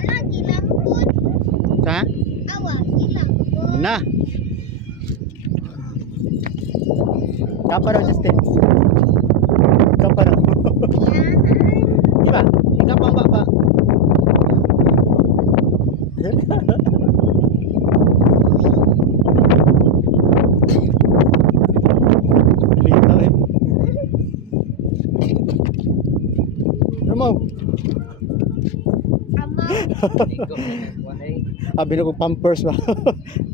Lagi lambot. Ha? Awak lambot. Na. Kapan daw Justin? Kapan daw? Iba, kapan ba? Lito eh. Ramo. Abi na ko pampers ba.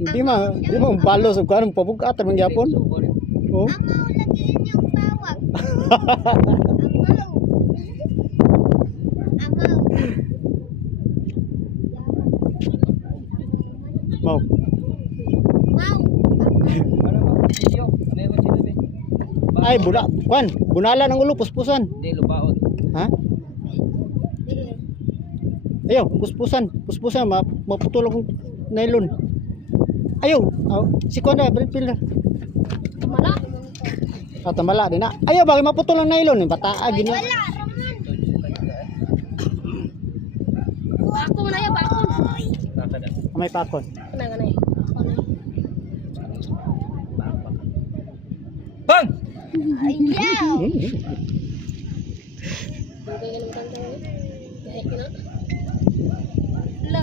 Di mo balos ug kanang pabugat man gyapon. Oh. Amaw lagi inyong tawag. Amaw. Mau. Mau. Ay bula, kwan, bunalan ang ulo puspusan. Hindi lupaon. Ha? Ayaw, puspusan, maputol akong nylon. Ayaw, si kwan na, pila. Tamala. Tamala din na. Ayaw, bakit maputol ang nylon? Bataa, gini. Wala, Ramon. Bako na ya, bako. May pakon. Kanay. Bang! Ayaw. Lah.